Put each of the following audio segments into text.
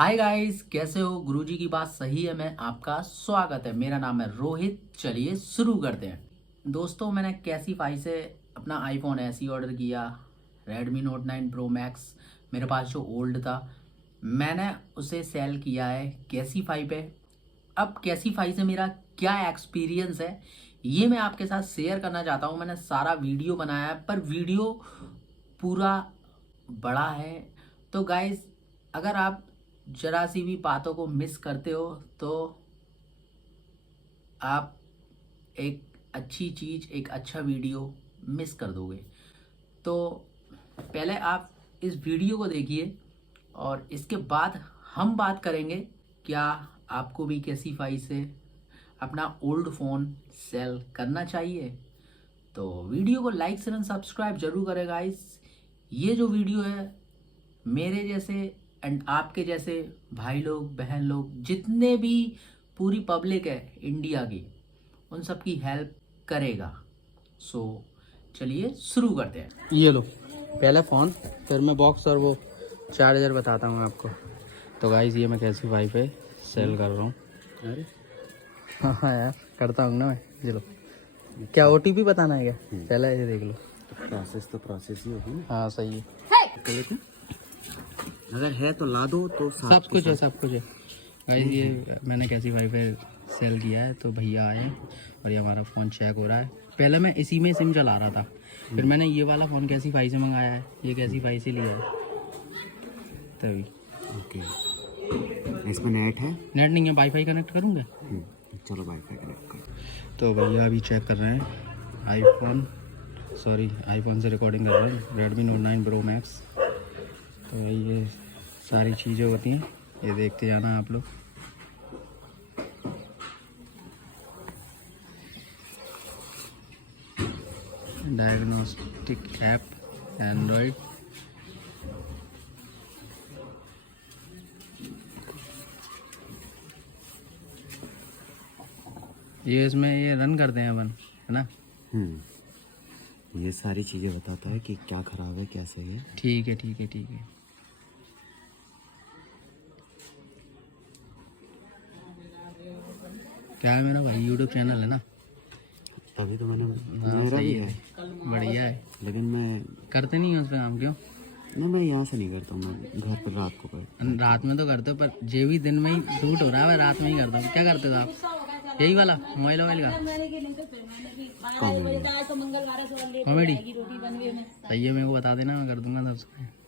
Hi guys, कैसे हो? गुरुजी की बात सही है मैं आपका स्वागत है। मेरा नाम है रोहित। चलिए शुरू करते हैं। दोस्तों, मैंने कैसीफाई से अपना आईफोन ऐसे ऑर्डर किया। Redmi Note 9 Pro Max मेरे पास जो ओल्ड था, मैंने उसे सेल किया है कैसीफाई पे। अब कैसीफाई से मेरा क्या एक्सपीरियंस है ये मैं आपके साथ शेयर करना चाहता हूँ। मैंने सारा वीडियो बनाया है, पर वीडियो पूरा बड़ा है। तो गाइस, अगर आप जरा सी भी बातों को मिस करते हो तो आप एक अच्छी चीज़, एक अच्छा वीडियो मिस कर दोगे। तो पहले आप इस वीडियो को देखिए और इसके बाद हम बात करेंगे क्या आपको भी कैसीफाई से अपना ओल्ड फ़ोन सेल करना चाहिए। तो वीडियो को लाइक शेयर एंड सब्सक्राइब जरूर करें गाइस। ये जो वीडियो है, मेरे जैसे एंड आपके जैसे भाई लोग, बहन लोग, जितने भी पूरी पब्लिक है इंडिया की, उन सब की हेल्प करेगा। सो चलिए शुरू करते हैं। ये लो पहले फ़ोन, फिर मैं बॉक्स और वो चार्जर बताता हूँ आपको। तो गाइस, ये मैं कैसीफाई पे सेल कर रहा हूँ। अरे हाँ यार, करता हूँ ना मैं। ये लो। क्या OTP बताना है क्या? पहले ये देख लो। तो प्रोसेस ही होगी ना। हाँ सही है, अगर है तो ला दो तो सब कुछ है, सब कुछ है। गाइस, ये मैंने कैसीफाई पे सेल किया है, तो भैया आए हैं और ये हमारा फ़ोन चेक हो रहा है। पहले मैं इसी में सिम चला रहा था, फिर मैंने ये वाला फ़ोन कैसीफाई से मंगाया है, ये कैसीफाई से लिया है तभी। ओके, इसमें नेट है? नेट नहीं है, वाईफाई कनेक्ट करूँगा। चलो वाईफाई कनेक्ट कर। तो भैया अभी चेक कर रहे हैं आईफोन से रिकॉर्डिंग कर रहे हैं, Redmi Note 9 Pro Max। तो भाई ये सारी चीज़ें होती हैं, ये देखते जाना आप लोग। Diagnostic app Android. ये इसमें ये रन करते हैं अपन, है ना? ये सारी चीज़ें बताता है कि क्या खराब है, कैसे है। ठीक है ठीक है ठीक है। क्या है, मेरा भाई यूट्यूब चैनल है ना। तभी तो मैंने हाँ मेरा सही भी है, बढ़िया है। लेकिन मैं करते नहीं है उस पर काम, क्यों? ना, मैं यहाँ से नहीं करता हूँ, मैं घर पर रात को करता रात में तो करते हो, पर जे भी दिन में ही शूट हो रहा है, मैं रात में ही करता हूँ। क्या करते हो आप? यही वाला मोबाइल का कॉमेडी सही है, मेरे को बता देना, मैं कर दूंगा सबसे।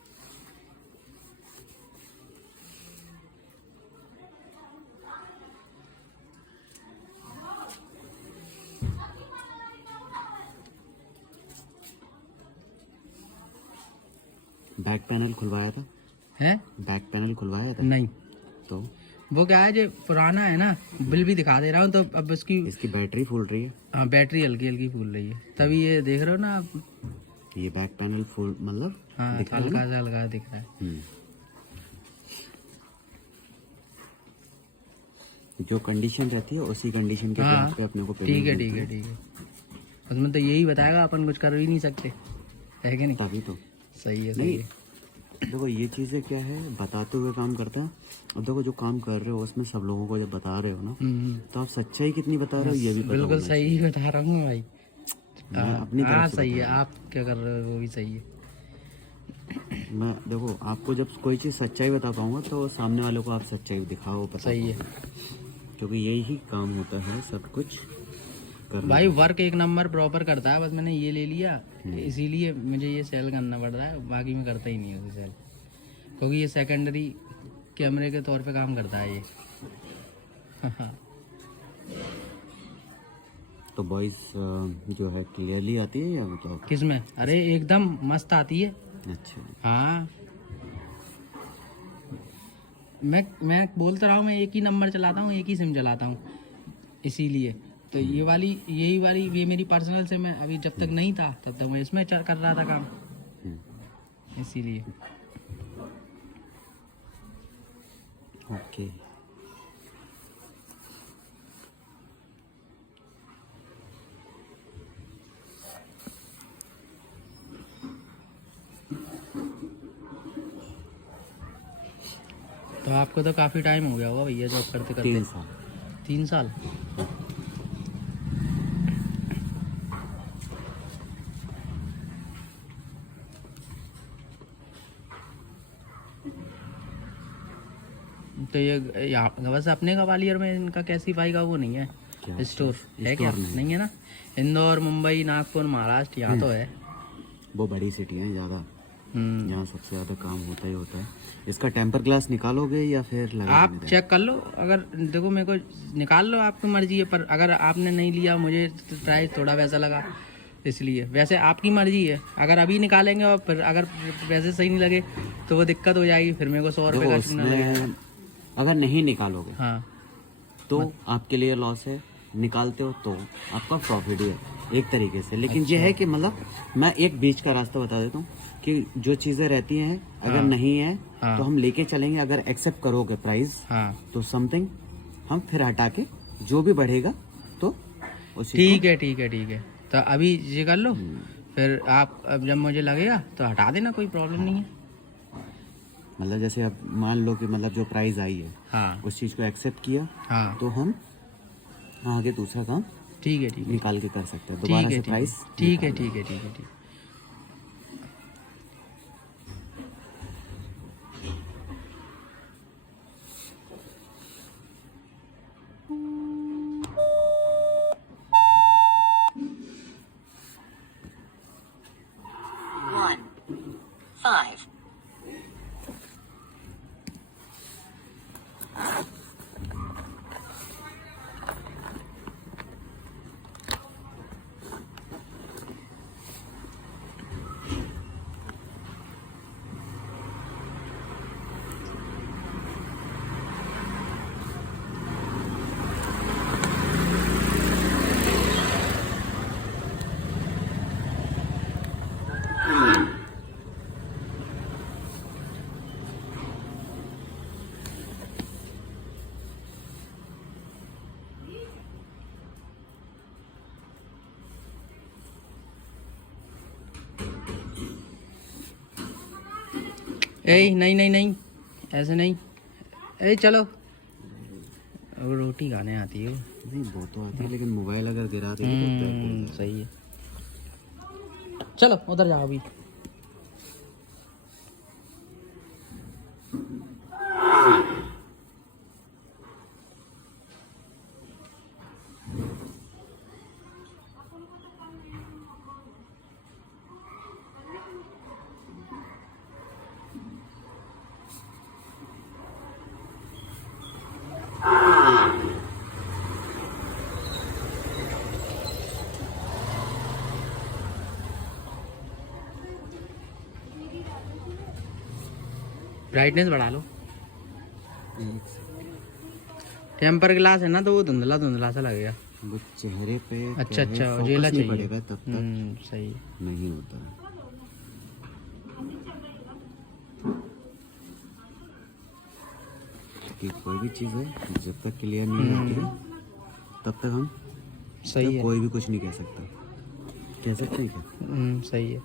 बैक पैनल खुलवाया था? है? बैक पैनल खुलवाया था? नहीं, तो वो क्या है, जो पुराना है ना, बिल भी दिखा दे रहा हूँ, तो अब इसकी बैटरी फूल रही है। हाँ, बैटरी हल्की हल्की फूल रही है, तभी ये देख रहे हो ना आप। ये बैक पैनल फुल मतलब हाँ, दिख रहा है ना? हल्का दिख रहा है। जो कंडीशन रहती है उसी कंडीशन के हाँ हिसाब पे अपने को ठीक पेमेंट है मिलती ठीक है ठीक है। उसमें तो यही बताएगा, अपन कुछ कर भी नहीं सकते, है कि नहीं? तभी तो। सही है सही नहीं, है। देखो ये चीज़ें क्या है, बताते हुए काम करते हैं। अब देखो जो काम कर रहे हो उसमें सब लोगों को जब बता रहे हो ना, तो आप सच्चाई कितनी बता रहे हो ये भी पता बिल्कुल होना सही बता रहा हूँ भाई। मैं अपनी हाँ तरफ से सही है, बता रहा आप क्या कर रहे हो वो भी सही है। हूँ। मैं देखो आपको जब कोई चीज़ सच्चाई बता पाऊंगा तो सामने वाले को आप सच्चाई दिखाओ, पता सही है क्योंकि यही काम होता है सब कुछ करना। भाई, वर्क एक नंबर प्रॉपर करता है, बस मैंने ये ले लिया इसीलिए मुझे ये सेल करना पड़ रहा है, बाकी मैं करता ही नहीं हूँ सेल, क्योंकि ये सेकेंडरी कैमरे के तौर पे काम करता है ये। तो वॉइस जो है क्लियरली आती है या मतलब? किसमें? अरे एकदम मस्त आती है। अच्छा, हाँ, मैं बोलता रहा हूँ, मैं एक ही नंबर चलाता हूँ, एक ही सिम चलाता हूँ, इसीलिए तो यही वाली ये मेरी पर्सनल सिम है। अभी जब तक नहीं था तब तक मैं इसमें कर रहा था काम, इसीलिए। ओके। तो आपको तो काफ़ी टाइम हो गया होगा भैया जॉब करते करते। 3 साल। 3 साल। तो ये यहाँ बस अपने ग्वालियर में इनका कैसीफाई का वो नहीं है क्या स्टोर है? स्टोर क्या नहीं है ना? इंदौर, मुंबई, नागपुर, महाराष्ट्र यहाँ तो है। वो बड़ी सिटी है ज़्यादा, हम्म। यहाँ सबसे ज़्यादा काम होता ही होता है। इसका टेम्पर ग्लास निकालोगे या फिर लगा आप देंगे? चेक कर लो, अगर देखो मेरे को निकाल लो, आपकी मर्जी है। पर अगर आपने नहीं लिया, मुझे प्राइस थोड़ा वैसा लगा इसलिए। वैसे आपकी मर्जी है, अगर अभी निकालेंगे और फिर अगर वैसे सही नहीं लगे तो वो दिक्कत हो जाएगी, फिर मेरे को 100 रुपये देखो का चुना लगेगा। उसमें अगर नहीं निकालोगे हाँ तो आपके लिए लॉस है, निकालते हो तो आपका प्रॉफिट ही है एक तरीके से। लेकिन ये है कि मतलब मैं एक बीच का रास्ता बता देता हूँ कि जो चीज़ें रहती हैं अगर नहीं है हाँ। तो हम लेके चलेंगे। अगर एक्सेप्ट करोगे प्राइस हाँ तो समथिंग हम फिर हटा के जो भी बढ़ेगा तो उसी ठीक है ठीक है ठीक है। तो अभी ये कर लो, फिर आप अब जब मुझे लगेगा तो हटा देना, कोई प्रॉब्लम नहीं है। मतलब जैसे अब मान लो कि मतलब जो प्राइस आई है हाँ उस चीज़ को एक्सेप्ट किया हाँ तो हम आगे दूसरा काम ठीक है ठीक है निकाल के कर सकते हैं ठीक दोबारा है से ठीक है प्राइस। ठीक है ठीक है ठीक है ठीक। ए नहीं नहीं नहीं, ऐसे नहीं। ए चलो, वो रोटी खाने आती है। नहीं वो तो आती है लेकिन मोबाइल अगर गिरा देगी तो क्या बोलेगा? सही है, चलो उधर जाओ अभी। ब्राइटनेस बढ़ा लो। टेम्पर ग्लास है ना तो वो धुंधला धुंधला सा लगेगा। वो चेहरे पे अच्छा क्या है, अच्छा, focus जेला नहीं चाहिए। पड़ेगा तब तक सही है। नहीं होता है। कि कोई भी चीज़ है जब तक क्लियर नहीं होती है तब तक हम सही है। कोई भी कुछ नहीं कह सकता। कह सकते हैं क्या? सही है।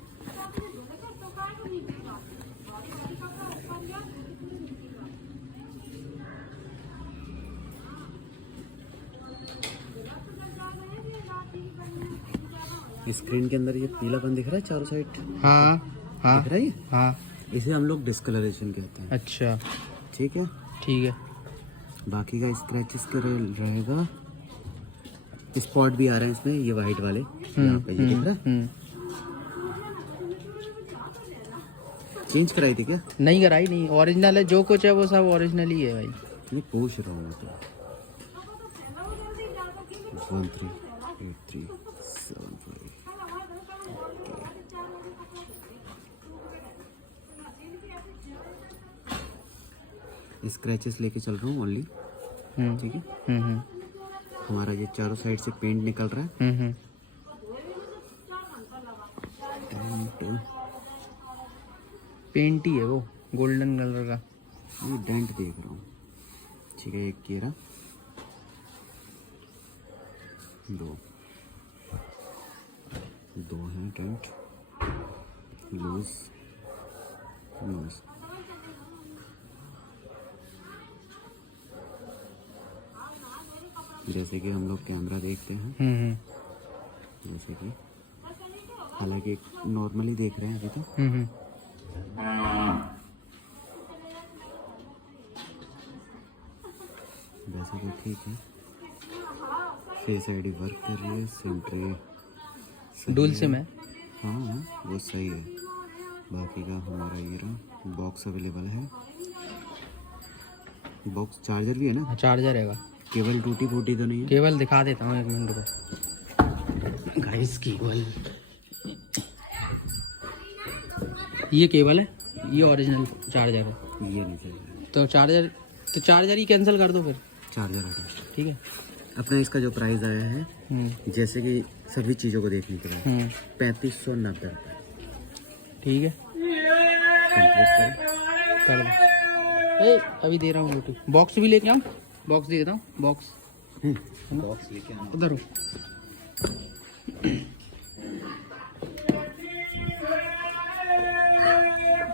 स्क्रीन के अंदर ये पीलापन दिख रहा है चारों साइड, हाँ हाँ दिख रहा है ये? हाँ। इसे हम लोग डिस्कलरेशन कहते हैं। अच्छा ठीक है, ठीक है। बाकी का स्क्रैचेस का रहेगा। स्पॉट भी आ रहे हैं इसमें, ये वाइट वाले यहाँ पे, ये दिख रहा है। चेंज कराई थी क्या? नहीं कराई, नहीं ओरिजिनल है, जो कुछ है वो सब ओरिजिनल ही है भाई। मैं पूछ रहा हूँ तो 138375। स्क्रैचेस लेके चल रहा हूँ ओनली। ठीक है, हमारा ये चारों साइड से पेंट निकल रहा है। पेंट ही है वो, गोल्डन कलर का। मैं डेंट देख रहा हूँ। ठीक है, एक केरा, दो हैं डेंट, लूज नोज। जैसे कि हम लोग कैमरा देखते हैं, जैसे कि हालांकि नॉर्मली देख रहे हैं अभी तो। वैसे तो ठीक है, फेस आईडी वर्क कर रही है, सेंट्री डुअल सिम है। हाँ वो सही है। बाकी का हमारा ये रहा, बॉक्स अवेलेबल है, बॉक्स चार्जर भी है ना, चार्जर है। केबल टूटी फूटी तो नहीं है? केबल दिखा देता हूँ, 1 मिनट रुको गाइस। केबल ये केबल है, ये ओरिजिनल चार्जर है। ये नहीं चाहिए तो चार्जर ही कैंसिल कर दो फिर। चार्जर हटा। ठीक है। अपना इसका जो प्राइस आया है, जैसे कि सभी चीज़ों को देखने के बाद 3590 रुपये। ठीक है, कंप्लीट कर दो। अभी दे रहा हूँ रोटी। बॉक्स भी लेके आऊँ, बॉक्स दे देता हूँ। बॉक्स बॉक्स लेके आना। उधर हो।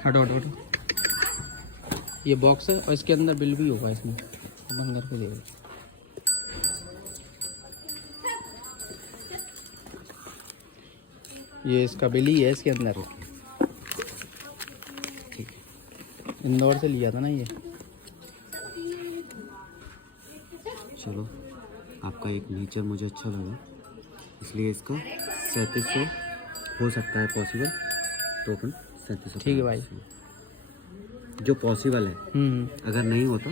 हटो हटो हटो। ये बॉक्स है और इसके अंदर बिल भी होगा, इसमें बंद करके दे दो। ये इसका बिल ही है इसके अंदर। इंदौर से लिया था ना ये। चलो, आपका एक नेचर मुझे अच्छा लगा, इसलिए इसका 3700 हो सकता है पॉसिबल, तो अपन 3700। ठीक है भाई, जो पॉसिबल है। अगर नहीं होता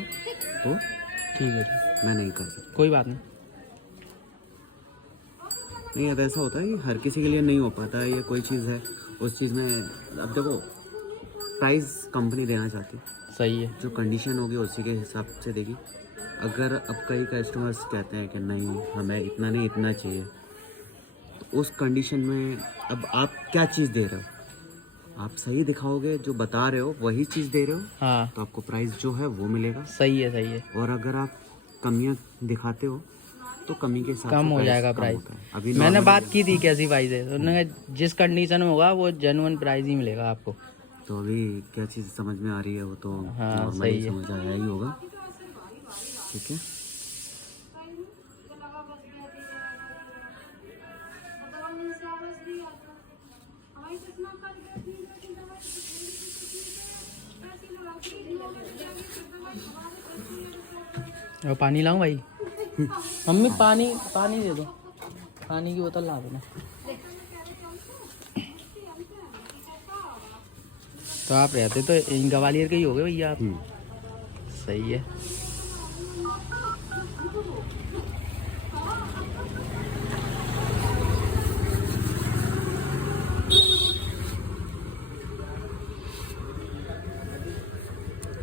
तो ठीक है, मैं नहीं कर सकता। कोई बात नहीं। नहीं, अब ऐसा होता है कि हर किसी के लिए नहीं हो पाता है, ये कोई चीज़ है, उस चीज़ में अब देखो प्राइस कंपनी देना चाहती है, सही है। जो कंडीशन होगी उसी के हिसाब से देगी। अगर अब कई कस्टमर्स कहते हैं कि नहीं हमें इतना नहीं इतना चाहिए, तो उस कंडीशन में अब आप क्या चीज़ दे रहे हो, आप सही दिखाओगे, जो बता रहे हो वही चीज़ दे रहे हो, हाँ तो आपको प्राइस जो है वो मिलेगा। सही है, सही है। और अगर आप कमियां दिखाते हो तो कमी के साथ कम हो जाएगा कम प्राइस। होता है। अभी मैंने normal- बात की थी कैसी प्राइस है, तो उन्होंने कहा जिस कंडीशन में होगा वो जेन्युइन प्राइस ही मिलेगा आपको। तो अभी क्या चीज़ समझ में आ रही है वो तो हाँ, नॉर्मली सही है। समझ आया ही होगा। ठीक है, और पानी लाऊं भाई? मम्मी पानी दे दो, पानी की बोतल ला देना। तो आप रहते तो इन ग्वालियर के ही हो गए भैया आप। सही है।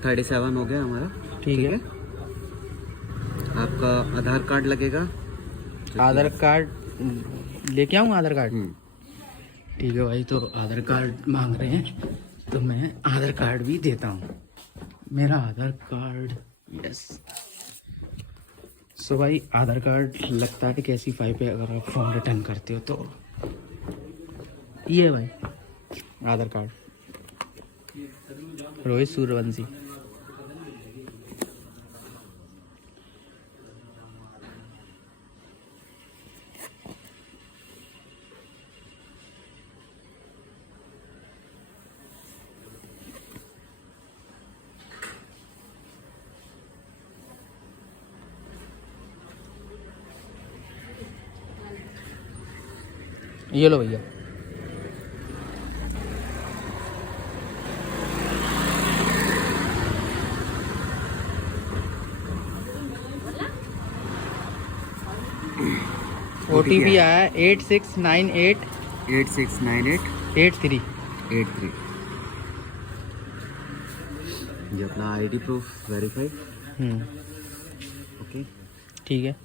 थर्टी 37 हो गया हमारा। ठीक है। आपका आधार कार्ड लगेगा। आधार कार्ड लेके आऊँ? आधार कार्ड ठीक है भाई। तो आधार कार्ड मांग रहे हैं तो मैं आधार कार्ड भी देता हूँ। मेरा आधार कार्ड, यस। सो भाई आधार कार्ड लगता है कैसीफाई पे अगर आप फॉर्म रिटर्न करते हो तो। ये भाई आधार कार्ड, रोहित सूर्यवंशी। ये लो भैया। OTP आया है 8698 8698 83। 83। ये अपना आईडी प्रूफ वेरीफाई। ओके, ठीक है।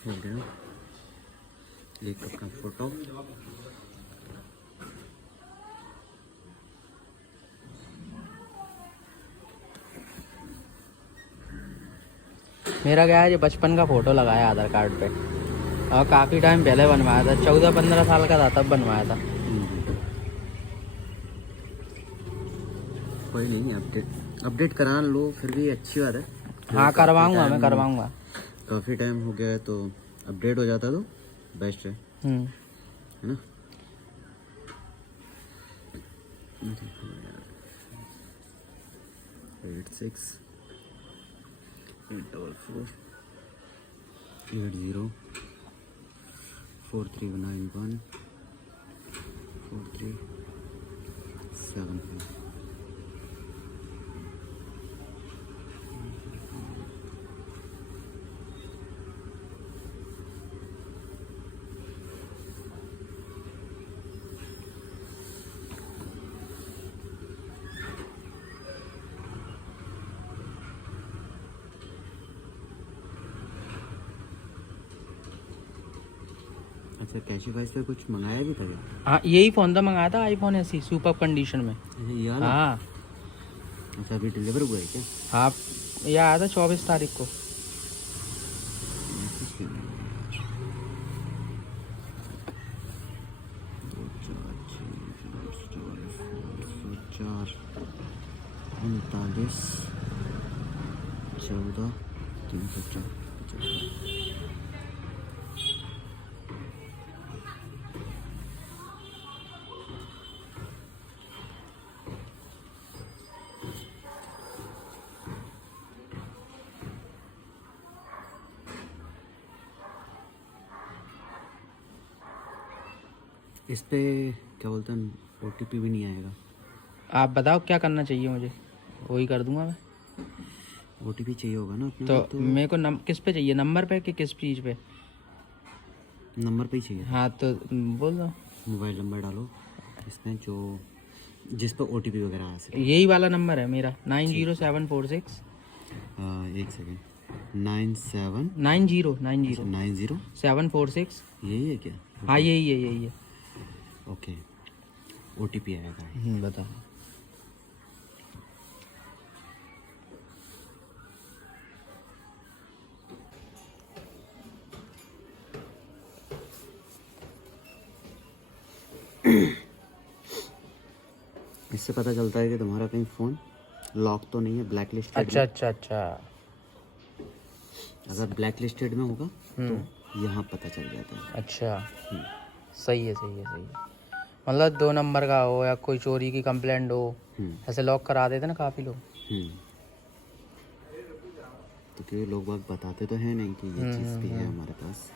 हो गया। एक अपना फोटो, मेरा क्या है, जो बचपन का फोटो लगाया आधार कार्ड पे। और काफ़ी टाइम पहले बनवाया था, 14-15 साल का था तब बनवाया था। कोई नहीं, अपडेट करा लो फिर भी अच्छी बात है। हाँ करवाऊँगा, मैं करवाऊँगा। काफ़ी टाइम हो गया है तो अपडेट हो जाता तो बेस्ट है ना। 86-844-91-4374। अच्छा, कैशिफाई से कुछ मंगाया भी था क्या? हाँ यही फ़ोन था, मंगाया था आईफोन ऐसी सुपर कंडीशन में। ये वाला? हाँ अच्छा, अभी डिलीवर हुआ है क्या? हाँ, ये आया था 24 तारीख को। चार 39 14 304। इस पे क्या बोलते हैं, OTP भी नहीं आएगा। आप बताओ क्या करना चाहिए मुझे, वही कर दूंगा मैं। OTP चाहिए होगा ना अपने तो, को? मेरे को किस पे चाहिए, नंबर पे कि किस चीज़ पे? नंबर पे ही चाहिए। हाँ तो बोल दो। मोबाइल नंबर डालो इसमें जो जिस पर OTP वगैरह आ सके। यही वाला नंबर है मेरा 90746 एक सेकेंड, 97 90 746। यही है क्या? हाँ यही है। ओके, OTP आएगा। बता। इससे पता चलता है कि तुम्हारा कहीं फ़ोन लॉक तो नहीं है, ब्लैक लिस्टेड। अच्छा। अगर ब्लैक लिस्टेड में होगा तो यहाँ पता चल जाता है। अच्छा सही है। मतलब 2 नंबर का हो या कोई चोरी की कंप्लेंट हो, ऐसे लॉक करा देते ना काफ़ी लोग। तो क्योंकि लोग बात बताते तो हैं नहीं कि ये चीज़ भी है हमारे पास।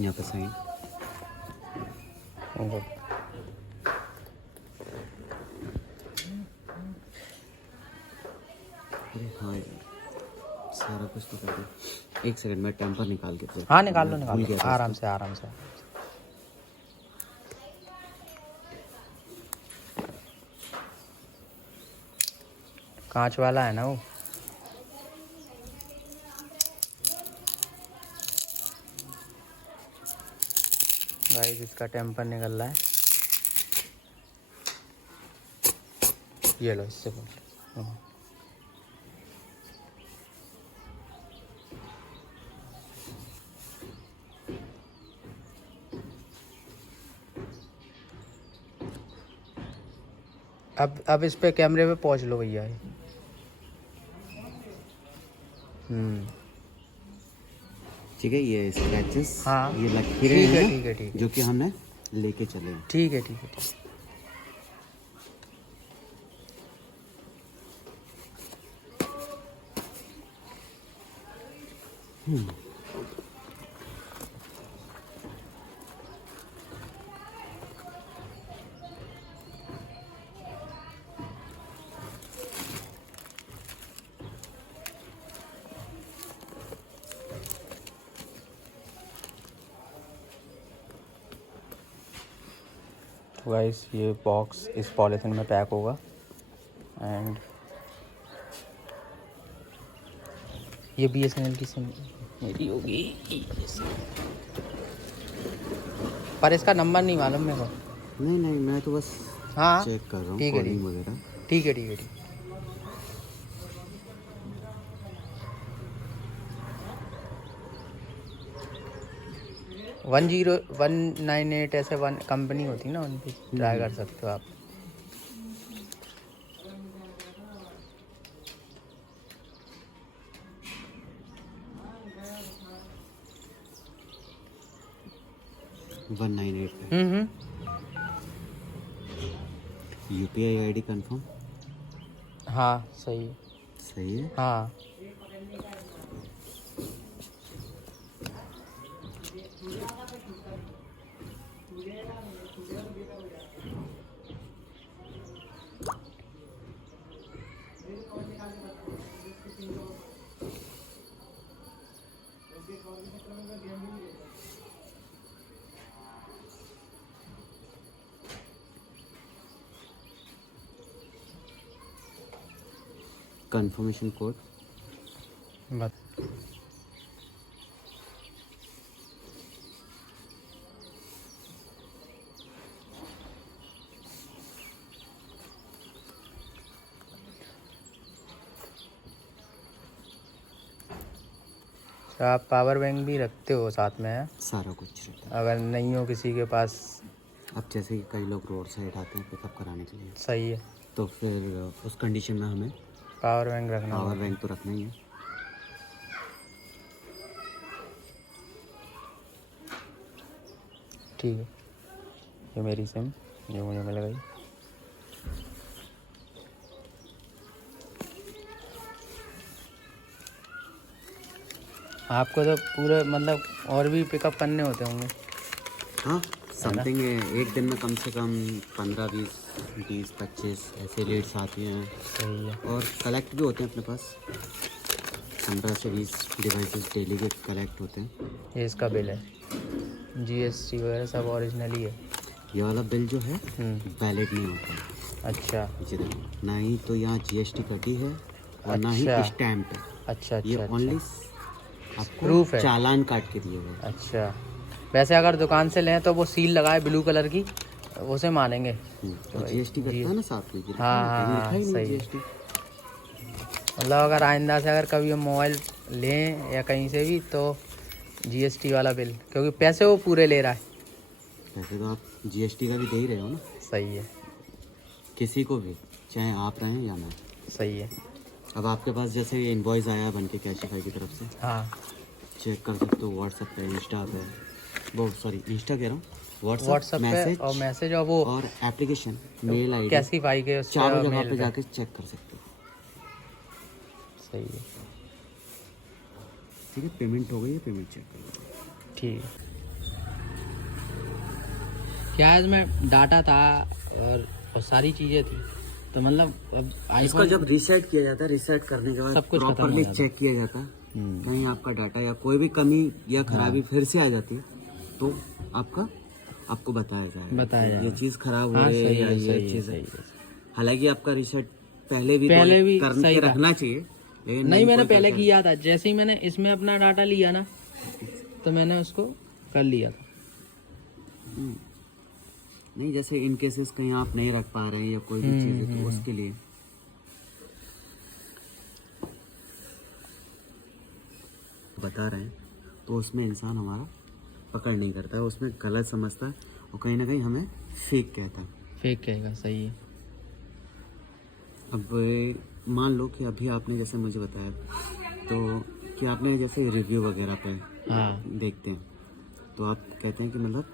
यहाँ पर सही। अरे हाँ यार, सारा कुछ तो कर दिया। एक सेकंड, मैं टेम्पर निकाल के फिर। हाँ निकाल लो भूल गया था आराम इसको। से आराम से। कांच वाला है ना वो। गाइस इसका टेम्पर निकल रहा है, ये लो इससे बोल। अब इस पे कैमरे पे पहुंच लो भैया। ठीक है, ये स्क्रैचेस, हाँ ये लकीरें ठीक है हैं ठीक है ठीक है जो कि हमने लेके चले हैं। ठीक है ठीक है ठीक है। तो गाइस ये बॉक्स इस पॉलीथिन में पैक होगा एंड ये BSNL की सिम मेरी होगी, पर इसका नंबर नहीं मालूम मेरे को। नहीं नहीं, मैं तो बस हाँ चेक कर रहा हूँ ठीक है, कॉलिंग वगैरह। ठीक है ठीक है। 10198 ऐसे वन कंपनी होती ना, उन पर ट्राई कर सकते हो आप। One 198 UPI ID confirm. हाँ सही है। सही है। हाँ कंफर्मेशन कोड बस। तो आप पावर बैंक भी रखते हो साथ में? है सारा कुछ रहता है। अगर नहीं हो किसी के पास? अब जैसे कि कई लोग रोड साइड आते हैं पिकअप कराने के लिए, सही है, तो फिर उस कंडीशन में हमें पावर बैंक रखना पावर होगा। बैंक तो रखना ही है। ठीक है, ये मेरी सिम, ये मुझे मिल गई। आपको तो पूरे मतलब और भी पिकअप करने होते होंगे? हाँ, समथिंग है, एक दिन में कम से कम 15-20-25 ऐसे लीड्स आती हैं। सही है। और कलेक्ट भी होते हैं अपने पास, 15 से 20 डिवाइसेस डेली के कलेक्ट होते हैं। ये इसका बिल है, GST वगैरह सब ओरिजिनल ही है। ये वाला बिल जो है वैलिड नहीं होता है। अच्छा जी देखो, ना ही तो यहाँ GST कटी है और ना ही अच्छा। स्टैम्प है। अच्छा ये अच्छा ओनली अच्छा, आपको प्रूफ है। चालान काट के दिए हुए हैं। अच्छा, वैसे अगर दुकान से लें तो वो सील लगाए ब्लू कलर की, उसे मानेंगे। और GST कटता है ना साथ में, हाँ, कहीं लिखा ही नहीं सही है। GST। मतलब अगर आइंदा से अगर कभी हम मोबाइल लें या कहीं से भी तो GST वाला बिल, क्योंकि पैसे वो पूरे ले रहा है। वैसे तो आप GST का भी दे ही रहे हो ना सही है, किसी को भी, चाहे आप रहें या मैं। सही है। अब आपके पास जैसे इनवॉइस आया बन के कैशिफाई की तरफ से, हाँ चेक कर सकते हो व्हाट्सएप पे, इंस्टा पे, वो सॉरी इंस्टा कह रहा हूँ, व्हाट्सएप पे, मैसेज और मैसेज और वो और एप्लीकेशन मेल ID कैशिफाई के उससे चारों और जगह मेल पे पे। जाके चेक कर सकते हो। सही है, ठीक है, पेमेंट हो गई है, पेमेंट चेक कर लो। ठीक है। क्या है, इसमें डाटा था और बहुत सारी चीज़ें थी, तो मतलब अब इसका जब रीसेट किया जाता है, रीसेट करने के बाद सब कुछ खत्म हो प्रॉपरली जाता है। चेक किया जाता है, कहीं आपका डाटा या कोई भी कमी या खराबी फिर से आ जाती है तो आपको बताया जाएगा कि ये चीज़ खराब हो रही है या ये चीज़ है। हालांकि आपका रीसेट पहले भी करके रखना चाहिए, लेकिन नहीं, मैंने पहले किया था। जैसे ही मैंने इसमें अपना डाटा लिया ना, तो मैंने उसको कर लिया था। नहीं, जैसे इन केसेस कहीं आप नहीं रख पा रहे हैं या कोई भी चीज़ है तो उसके लिए बता रहे हैं, तो उसमें इंसान हमारा पकड़ नहीं करता है, उसमें गलत समझता है और कहीं ना कहीं हमें फेक कहता है। फेक कहेगा, सही है। अब मान लो कि अभी आपने जैसे मुझे बताया तो कि आपने जैसे रिव्यू वगैरह पे हाँ देखते हैं तो आप कहते हैं कि मतलब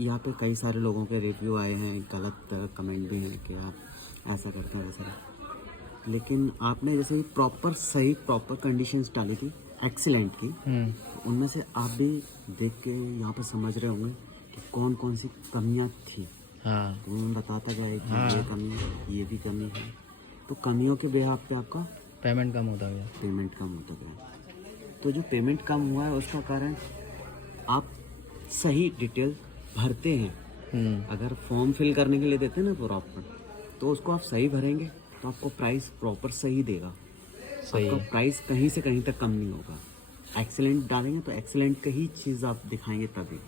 यहाँ पे कई सारे लोगों के रिव्यू आए हैं, गलत कमेंट भी हैं कि आप ऐसा करते हैं वैसा, लेकिन आपने जैसे प्रॉपर कंडीशंस डाली थी एक्सीलेंट की, तो उनमें से आप भी देख के यहाँ पर समझ रहे होंगे कि कौन कौन सी कमियाँ थी। हाँ तो मैं बताता गया कि ये कमी है, ये भी कमी है। तो कमियों के बेहाव पे आपका पेमेंट कम होता गया। पेमेंट कम होता गया। तो जो पेमेंट कम हुआ है उसका कारण आप सही डिटेल भरते हैं। अगर फॉर्म फिल करने के लिए देते हैं ना प्रॉपर, तो उसको आप सही भरेंगे तो आपको प्राइस प्रॉपर सही देगा। सही आपका है। प्राइस कहीं से कहीं तक कम नहीं होगा। एक्सीलेंट डालेंगे तो एक्सीलेंट का ही चीज़ आप दिखाएंगे तभी।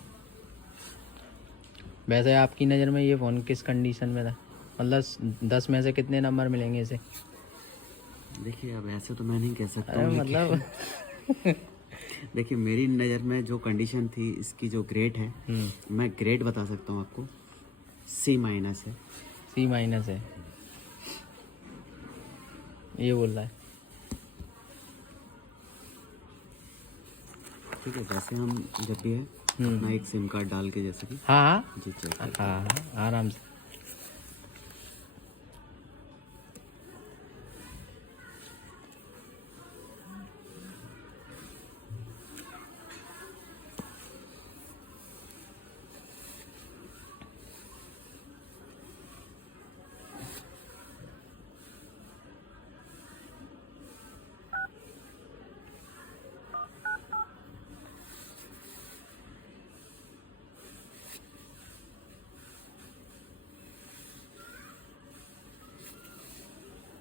वैसे आपकी नज़र में ये फ़ोन किस कंडीशन में था? मतलब 10 में से कितने नंबर मिलेंगे इसे? देखिए अब ऐसे तो मैं नहीं कह सकता अरे हूँ, मतलब देखिए मेरी नज़र में जो कंडीशन थी, इसकी जो ग्रेड है, मैं ग्रेड बता सकता हूँ आपको, C- है। C- है, ये बोल रहा है। ठीक है, जैसे हम जब भी है अपना एक सिम कार्ड डाल के, जैसे कि हाँ हाँ जी चेक हाँ हाँ आराम से।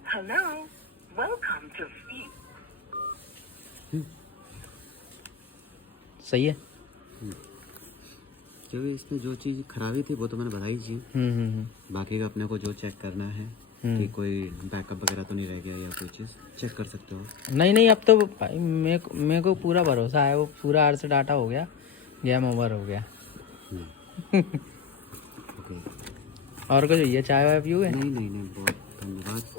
Hello, welcome to V. सही है। क्योंकि इसमें जो चीज़ खराबी थी वो तो मैंने बताई थी। बाकी का अपने को जो चेक करना है कि कोई बैकअप वगैरह तो नहीं रह गया या कोई चीज़ चेक कर सकते हो। नहीं नहीं, अब तो भाई मेरे को पूरा भरोसा है। वो पूरा अर्स डाटा हो गया, गेम ओवर हो गया। ओके, और कुछ ये चाय वाय पियोगे? नहीं नहीं नहीं, बहुत धन्यवाद।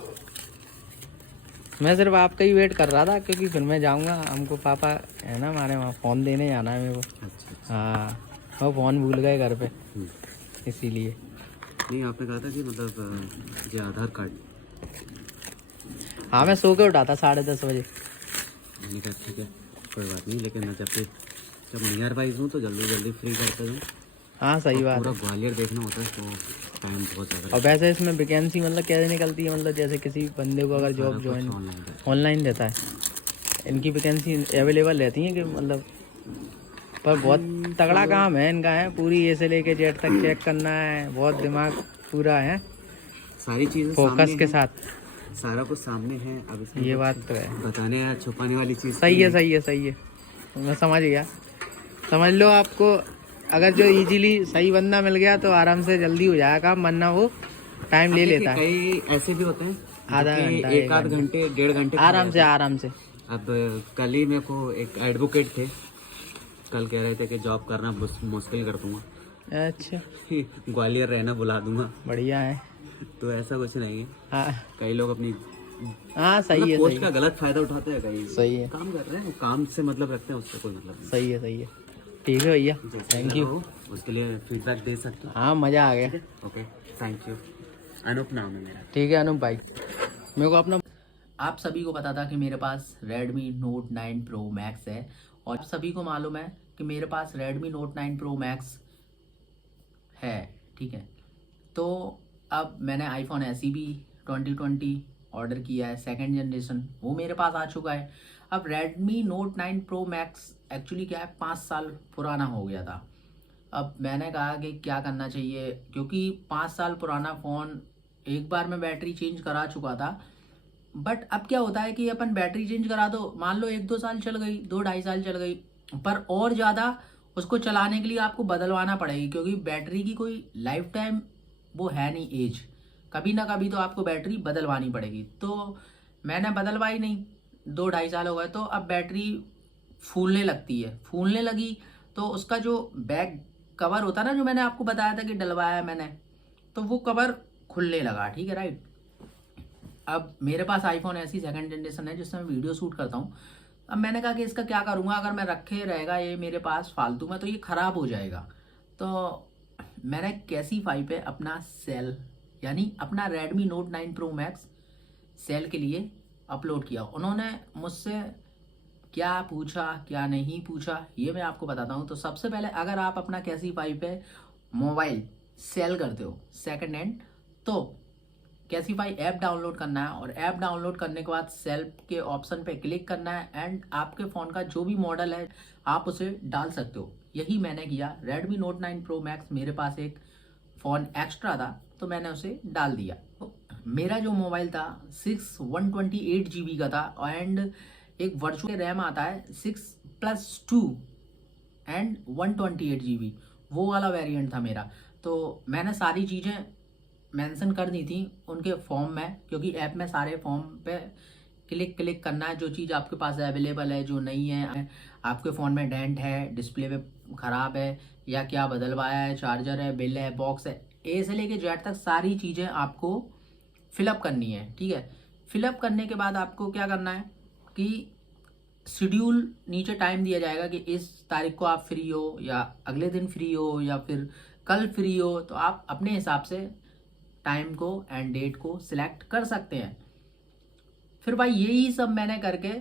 मैं सिर्फ आपका ही वेट कर रहा था, क्योंकि फिर मैं जाऊंगा। हमको पापा है ना हमारे वहाँ फ़ोन देने जाना है मेरे को। अच्छा, हाँ, वो फ़ोन भूल गए घर पे, हम्म। इसीलिए। नहीं, आपने कहा था कि मतलब ये आधार कार्ड, हाँ, मैं सो के उठा था 10:30 बजे। मैंने कहा ठीक है कोई बात नहीं, लेकिन मैं जब नियर बाइज हूँ तो जल्दी जल्दी फ्री करते हूँ। हाँ सही बात पूरा है। ग्वालियर देखना होता है तो टाइम बहुत ज़्यादा और वैसे इसमें वैकेंसी मतलब कैसे निकलती है? मतलब जैसे किसी बंदे को अगर जॉब ज्वाइन ऑनलाइन देता है, इनकी वैकेंसी अवेलेबल रहती है कि मतलब? पर बहुत तगड़ा काम है इनका, है पूरी ए से लेके जेड तक चेक करना है। बहुत दिमाग पूरा है, सारी चीज़ें फोकस के साथ। सारा कुछ सामने है। अब इसमें ये कुछ बात तो है। बताने या छुपाने वाली चीज़ सही है सही है सही है, मैं समझ गया। समझ लो, आपको अगर जो इजीली सही बंदा मिल गया तो आराम से जल्दी हो जाएगा काम, वरना वो टाइम ले लेता है। कई ऐसे भी होते हैं आधा जो कि घंटा, एक आध घंटे 1.5 घंटे आराम से आराम से। अब कल ही मेरे को एक एडवोकेट थे, कल कह रहे थे कि जॉब करना मुश्किल कर दूंगा, अच्छा, ग्वालियर रहना बुला दूंगा। बढ़िया है। तो ऐसा कुछ नहीं है। हाँ कई लोग अपनी हाँ सही है पोस्ट सही का है गलत फायदा उठाते हैं, कई सही है काम कर रहे हैं, काम से मतलब रखते हैं, उससे कोई मतलब नहीं। सही है सही है। ठीक है भैया, थैंक यू। हो, उसके लिए फीडबैक दे सकते हो। हाँ मज़ा आ गया। Okay, thank you. अनूप नाम है मेरा। ठीक है अनूप भाई, मेरे को अपना आप सभी को पता था कि मेरे पास Redmi Note 9 Pro Max है, और आप सभी को मालूम है कि मेरे पास Redmi Note 9 Pro Max है, ठीक है। तो अब मैंने iPhone SE भी 2020 ऑर्डर किया है, सेकंड जनरेशन, वो मेरे पास आ चुका है। अब Redmi Note 9 Pro Max actually क्या है, 5 साल पुराना हो गया था। अब मैंने कहा कि क्या करना चाहिए, क्योंकि 5 साल पुराना फ़ोन, एक बार मैं बैटरी चेंज करा चुका था। बट अब क्या होता है कि अपन बैटरी चेंज करा दो, मान लो 1-2 साल चल गई, 2-2.5 साल चल गई, पर और ज़्यादा उसको चलाने के लिए आपको बदलवाना पड़ेगी, क्योंकि बैटरी की कोई लाइफ टाइम वो है नहीं एज, कभी ना कभी तो आपको बैटरी बदलवानी पड़ेगी। तो मैंने बदलवाई नहीं, 2-2.5 साल हो गए, तो अब बैटरी फूलने लगती है, फूलने लगी। तो उसका जो बैक कवर होता है ना, जो मैंने आपको बताया था कि डलवाया मैंने, तो वो कवर खुलने लगा, ठीक है राइट। अब मेरे पास iPhone ऐसी सेकंड जनरेशन है जिससे मैं वीडियो शूट करता हूँ। अब मैंने कहा कि इसका क्या करूँगा, अगर मैं रखे रहेगा ये मेरे पास फालतू में तो ये ख़राब हो जाएगा। तो मैंने कैसीफाई पे अपना सेल, यानी अपना Redmi Note 9 Pro Max cell के लिए अपलोड किया। उन्होंने मुझसे क्या पूछा क्या नहीं पूछा ये मैं आपको बताता हूँ। तो सबसे पहले अगर आप अपना कैसीफाई पे मोबाइल सेल करते हो सेकंड हैंड, तो कैसीफाई ऐप डाउनलोड करना है और ऐप डाउनलोड करने के बाद सेल के ऑप्शन पे क्लिक करना है एंड आपके फ़ोन का जो भी मॉडल है आप उसे डाल सकते हो। यही मैंने किया। Redmi Note 9 Pro Max मेरे पास एक फ़ोन एक्स्ट्रा था तो मैंने उसे डाल दिया। तो मेरा जो मोबाइल था 128 GB का था एंड एक वर्चुअल रैम आता है 6+2 एंड 128 GB, वो वाला वेरिएंट था मेरा। तो मैंने सारी चीज़ें मेंशन कर दी थी उनके फॉर्म में, क्योंकि ऐप में सारे फॉर्म पे क्लिक करना है। जो चीज़ आपके पास अवेलेबल है, जो नहीं है, आपके फ़ोन में डेंट है, डिस्प्ले पे ख़राब है या क्या बदलवाया है, चार्जर है, बिल है, बॉक्स है, ए से लेके जेड तक सारी चीज़ें आपको फिलअप करनी है। ठीक है, फिलअप करने के बाद आपको क्या करना है कि शेड्यूल नीचे टाइम दिया जाएगा कि इस तारीख को आप फ्री हो या अगले दिन फ्री हो या फिर कल फ्री हो, तो आप अपने हिसाब से टाइम को एंड डेट को सिलेक्ट कर सकते हैं। फिर भाई यही सब मैंने करके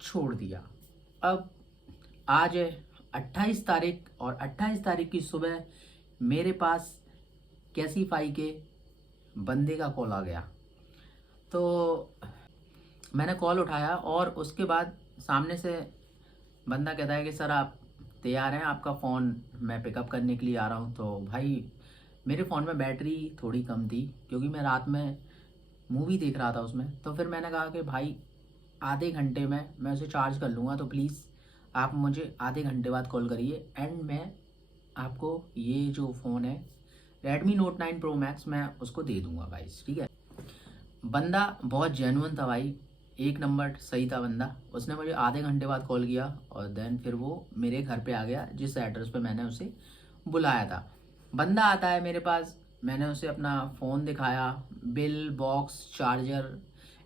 छोड़ दिया। अब आज है 28 तारीख और 28 तारीख की सुबह मेरे पास कैसीफाई के बंदे का कॉल आ गया। तो मैंने कॉल उठाया और उसके बाद सामने से बंदा कहता है कि सर आप तैयार हैं, आपका फ़ोन मैं पिकअप करने के लिए आ रहा हूँ। तो भाई मेरे फ़ोन में बैटरी थोड़ी कम थी क्योंकि मैं रात में मूवी देख रहा था उसमें। तो फिर मैंने कहा कि भाई आधे घंटे में मैं उसे चार्ज कर लूँगा, तो प्लीज़ आप मुझे आधे घंटे बाद कॉल करिए एंड मैं आपको ये जो फ़ोन है Redmi Note 9 Pro Max मैं उसको दे दूँगा गाइस। ठीक है, बंदा बहुत जेन्युइन था भाई, एक नंबर सही था बंदा। उसने मुझे आधे घंटे बाद कॉल किया और देन फिर वो मेरे घर पे आ गया जिस एड्रेस पे मैंने उसे बुलाया था। बंदा आता है मेरे पास, मैंने उसे अपना फ़ोन दिखाया, बिल, बॉक्स, चार्जर।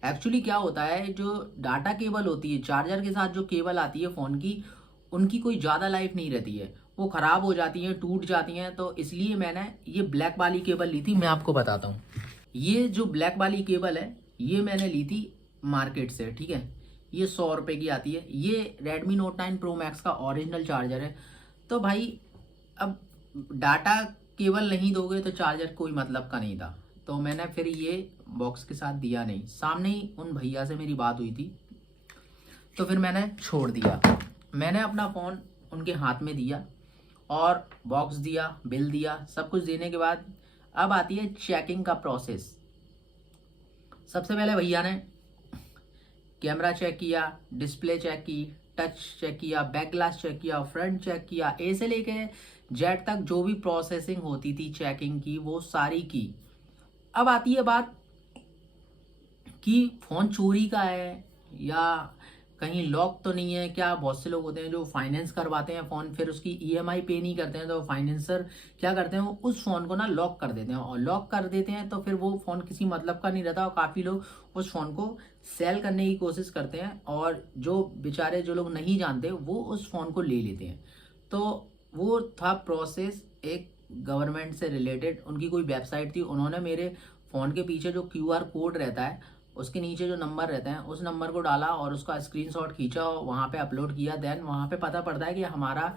एक्चुअली क्या होता है, जो डाटा केबल होती है चार्जर के साथ जो केबल आती है फ़ोन की, उनकी कोई ज़्यादा लाइफ नहीं रहती है, वो ख़राब हो जाती हैं, टूट जाती हैं। तो इसलिए मैंने ये ब्लैक वाली केबल ली थी। मैं आपको बताता हूँ, ये जो ब्लैक वाली केबल है ये मैंने ली थी मार्केट से। ठीक है, ये 100 रुपये की आती है। ये Redmi Note 9 Pro Max का ओरिजिनल चार्जर है। तो भाई अब डाटा केबल नहीं दोगे तो चार्जर कोई मतलब का नहीं था, तो मैंने फिर ये बॉक्स के साथ दिया नहीं। सामने ही उन भैया से मेरी बात हुई थी तो फिर मैंने छोड़ दिया। मैंने अपना फ़ोन उनके हाथ में दिया और बॉक्स दिया, बिल दिया, सब कुछ देने के बाद अब आती है चेकिंग का प्रोसेस। सबसे पहले भैया ने कैमरा चेक किया, डिस्प्ले चेक की, टच चेक किया, बैक ग्लास चेक किया, फ्रंट चेक किया, ए से लेके जेड तक जो भी प्रोसेसिंग होती थी चेकिंग की वो सारी की। अब आती है बात कि फ़ोन चोरी का है या कहीं लॉक तो नहीं है। क्या बहुत से लोग होते हैं जो फाइनेंस करवाते हैं फ़ोन, फिर उसकी ईएमआई पे नहीं करते हैं, तो फाइनेंसर क्या करते हैं, वो उस फ़ोन को ना लॉक कर देते हैं और लॉक कर देते हैं तो फिर वो फ़ोन किसी मतलब का नहीं रहता और काफ़ी लोग उस फ़ोन को सेल करने की कोशिश करते हैं और जो बेचारे जो लोग नहीं जानते वो उस फ़ोन को ले लेते हैं। तो वो था प्रोसेस एक गवर्नमेंट से रिलेटेड। उनकी कोई वेबसाइट थी, उन्होंने मेरे फ़ोन के पीछे जो QR कोड रहता है उसके नीचे जो नंबर रहते हैं उस नंबर को डाला और उसका स्क्रीनशॉट खींचा और वहाँ पे अपलोड किया। देन वहाँ पे पता पड़ता है कि हमारा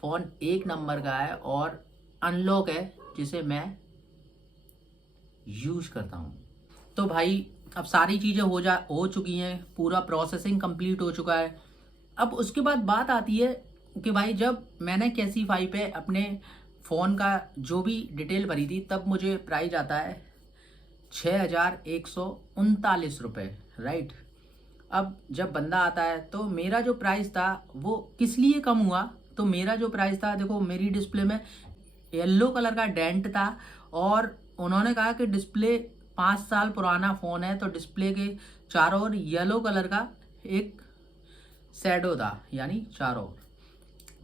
फ़ोन एक नंबर का है और अनलॉक है जिसे मैं यूज करता हूँ। तो भाई अब सारी चीज़ें हो चुकी हैं, पूरा प्रोसेसिंग कंप्लीट हो चुका है। अब उसके बाद बात आती है कि भाई जब मैंने कैसीफाई पे अपने फ़ोन का जो भी डिटेल भरी थी तब मुझे प्राइस आता है 6,139 रुपये, राइट। अब जब बंदा आता है तो मेरा जो प्राइस था वो किस लिए कम हुआ, तो मेरा जो प्राइस था, देखो मेरी डिस्प्ले में येलो कलर का डेंट था और उन्होंने कहा कि डिस्प्ले 5 साल पुराना फ़ोन है तो डिस्प्ले के चारों ओर येलो कलर का एक शैडो था, यानी चारों ओर।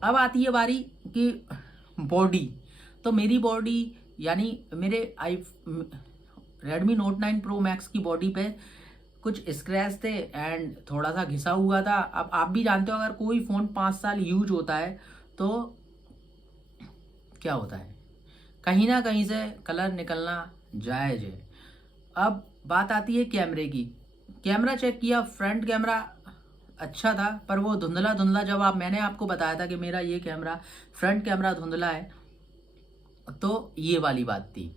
अब आती है बारी कि बॉडी, तो मेरी बॉडी यानी मेरे Redmi Note 9 Pro Max की बॉडी पे कुछ स्क्रैच थे एंड थोड़ा सा घिसा हुआ था। अब आप भी जानते हो अगर कोई फ़ोन 5 साल यूज होता है तो क्या होता है, कहीं ना कहीं से कलर निकलना जायज़ है। अब बात आती है कैमरे की। कैमरा चेक किया, फ्रंट कैमरा अच्छा था, पर वो धुंधला धुंधला, जब मैंने आपको बताया था कि मेरा ये कैमरा फ्रंट कैमरा धुंधला है, तो ये वाली बात थी।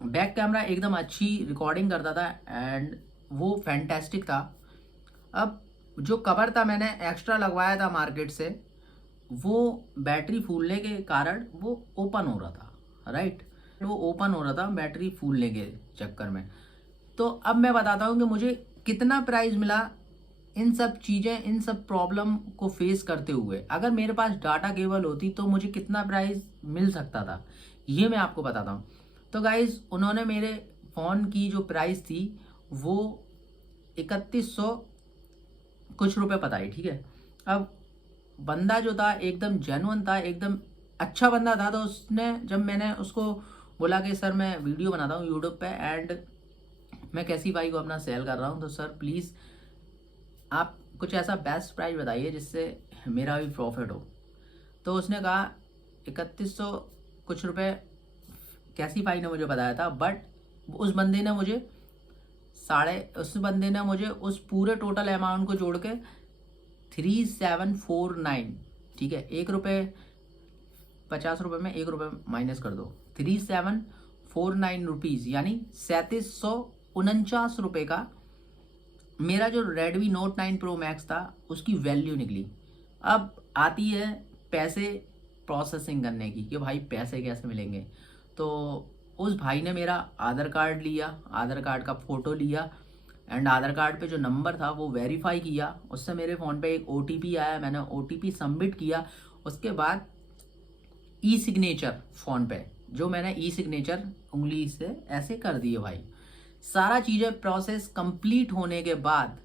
बैक कैमरा एकदम अच्छी रिकॉर्डिंग करता था एंड वो फैंटेस्टिक था। अब जो कवर था मैंने एक्स्ट्रा लगवाया था मार्केट से, वो बैटरी फूलने के कारण वो ओपन हो रहा था, राइट, वो ओपन हो रहा था बैटरी फूलने के चक्कर में। तो अब मैं बताता हूँ कि मुझे कितना प्राइस मिला इन सब चीज़ें, इन सब प्रॉब्लम को फेस करते हुए। अगर मेरे पास डाटा केबल होती तो मुझे कितना प्राइस मिल सकता था, ये मैं आपको बताता हूँ। तो गाइज, उन्होंने मेरे फ़ोन की जो प्राइस थी वो 3100 कुछ रुपए बताई, ठीक है। अब बंदा जो था एकदम जेन्युइन था, एकदम अच्छा बंदा था। तो उसने, जब मैंने उसको बोला कि सर मैं वीडियो बनाता हूँ यूट्यूब पे एंड मैं कैसीफाई को अपना सेल कर रहा हूँ, तो सर प्लीज़ आप कुछ ऐसा बेस्ट प्राइस बताइए जिससे मेरा भी प्रॉफिट हो। तो उसने कहा 3100 कुछ रुपए कैसीफाई ने मुझे बताया था, बट उस बंदे ने मुझे उस पूरे टोटल अमाउंट को जोड़ के 3749, ठीक है, 1 रुपये 50 रुपये में 1 रुपये माइनस कर दो, 3749 रुपीज़, यानी 3749 रुपये का मेरा जो Redmi Note 9 Pro Max था उसकी वैल्यू निकली। अब आती है पैसे प्रोसेसिंग करने की, कि भाई पैसे कैसे मिलेंगे। तो उस भाई ने मेरा आधार कार्ड लिया, आधार कार्ड का फ़ोटो लिया एंड आधार कार्ड पे जो नंबर था वो वेरीफाई किया। उससे मेरे फ़ोन पे एक OTP आया, मैंने OTP सबमिट किया। उसके बाद ई सिग्नेचर फ़ोन पे, जो मैंने ई सिग्नेचर उंगली से ऐसे कर दिए भाई। सारा चीज़ें प्रोसेस कंप्लीट होने के बाद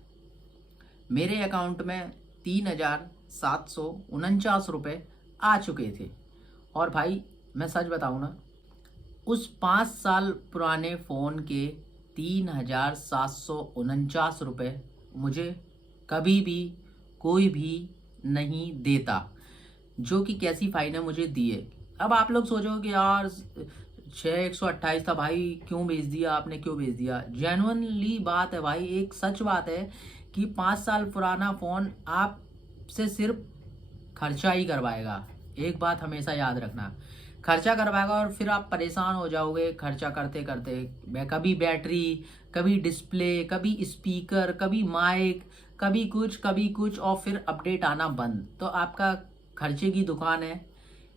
मेरे अकाउंट में 3749 रुपये आ चुके थे। और भाई मैं सच बताऊँ ना, उस 5 साल पुराने फ़ोन के 3749 रुपये मुझे कभी भी कोई भी नहीं देता, जो कि कैसीफाई ने मुझे दिए। अब आप लोग सोचोगे कि यार 6128 था भाई, क्यों बेच दिया आपने, क्यों बेच दिया। जेन्युइनली बात है भाई, एक सच बात है कि 5 साल पुराना फ़ोन आपसे सिर्फ खर्चा ही करवाएगा। एक बात हमेशा याद रखना, खर्चा करवाएगा और फिर आप परेशान हो जाओगे खर्चा करते करते। कभी बैटरी, कभी डिस्प्ले, कभी स्पीकर, कभी माइक, कभी कुछ और फिर अपडेट आना बंद, तो आपका खर्चे की दुकान है।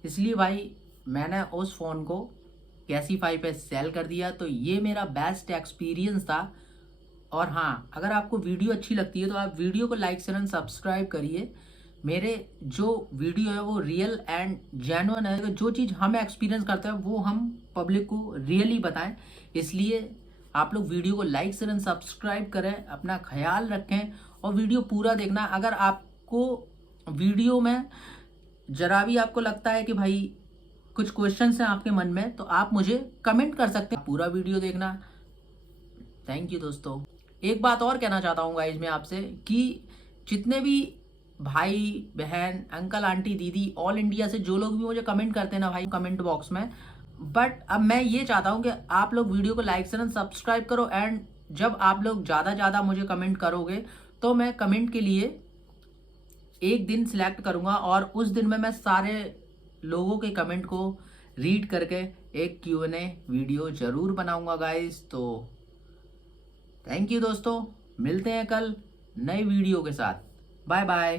इसलिए भाई मैंने उस फ़ोन को कैसीफाई पे सेल कर दिया। तो ये मेरा बेस्ट एक्सपीरियंस था। और हाँ, अगर आपको वीडियो अच्छी लगती है तो आप वीडियो को लाइक शेयर एंड सब्सक्राइब करिए। मेरे जो वीडियो है वो रियल एंड जेन्युइन है। जो चीज़ हम एक्सपीरियंस करते हैं वो हम पब्लिक को रियली बताएं। इसलिए आप लोग वीडियो को लाइक शेयर एंड सब्सक्राइब करें, अपना ख्याल रखें और वीडियो पूरा देखना। अगर आपको वीडियो में जरा भी आपको लगता है कि भाई कुछ क्वेश्चंस हैं आपके मन में, तो आप मुझे कमेंट कर सकते हैं। पूरा वीडियो देखना। थैंक यू दोस्तों। एक बात और कहना चाहता हूँ गाइज मैं आपसे, कि जितने भी भाई बहन, अंकल आंटी दीदी, ऑल इंडिया से जो लोग भी मुझे कमेंट करते हैं ना भाई कमेंट बॉक्स में, बट अब मैं ये चाहता हूँ कि आप लोग वीडियो को लाइक शेयर एंड सब्सक्राइब करो। एंड जब आप लोग ज़्यादा मुझे कमेंट करोगे तो मैं कमेंट के लिए एक दिन सिलेक्ट करूँगा और उस दिन में मैं सारे लोगों के कमेंट को रीड करके एक Q&A वीडियो ज़रूर बनाऊँगा गाइस। तो थैंक यू दोस्तों, मिलते हैं कल नए वीडियो के साथ। Bye bye.